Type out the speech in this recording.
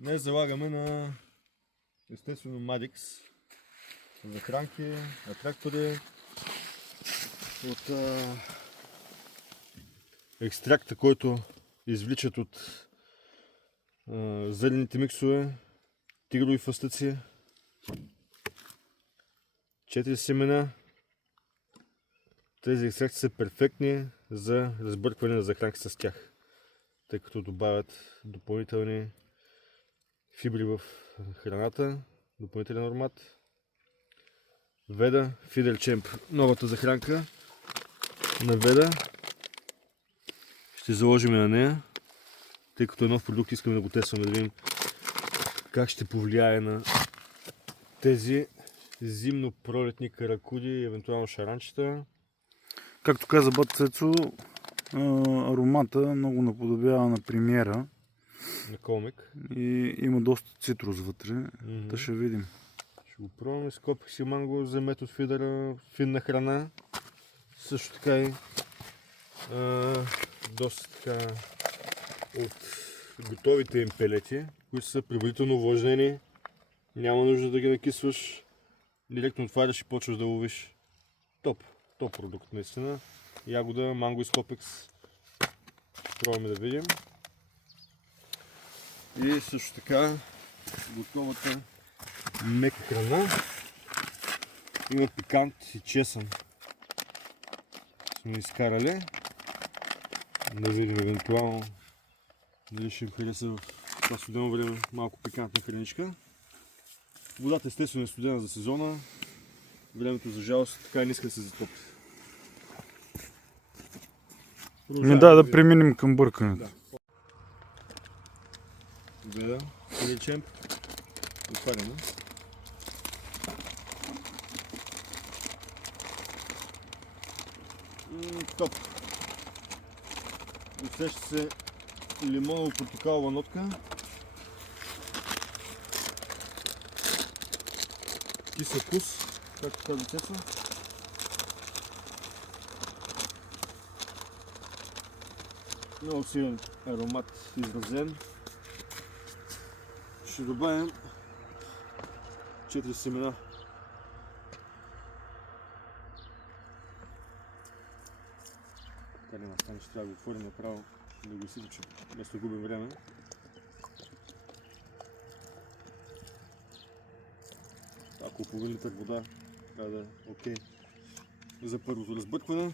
Днес залагаме на естествено Madix захранки, атрактори от екстракта, който извличат от зелените миксове, тигрови фъстъци, 4 семена. Тези екстракти са перфектни за разбъркване на захранки с тях, тъй като добавят допълнителни фибри в храната, допълнителен аромат. Веда Фидер Чемп, новата захранка на Веда. Ще заложим на нея, тъй като е нов продукт, искаме да го тестваме, да видим как ще повлияе на тези зимно-пролетни каракуди и евентуално шаранчета. Както каза бат Цецо, аромата много наподобява на премиера. На Колмик. И има доста цитрус вътре. Та ще видим. Ще го пробваме с Kopix и манго за метод фидера, финна храна. Също така и доста така от готовите им пелети, които са предварително увлажнени. Няма нужда да ги накисваш. Директно отваряш и почваш да ловиш. Топ продукт наистина. Ягода, манго и с Kopix. Пробваме да видим. И също така готовата мека храна. Има пикант и чесън. Сме изкарали. Да видим евентуално дали ще им хареса в това студено време малко пикантна храничка. Водата естествено е студена за сезона. Времето за жалост така и не иска да се затопи. Да преминем към бъркането. Веда Фидер Чемп. Отваряме. Топ! Усеща се лимоново-портокалова нотка. Кисел вкус, както каза Цецо. Много силен аромат, изразен. Ще добавим 4 семена. Така няма стане, ще трябва да го отворим направо, да го изсипи, че вместо да губим време. Около половин литър вода трябва да е окей за първото разбъркване.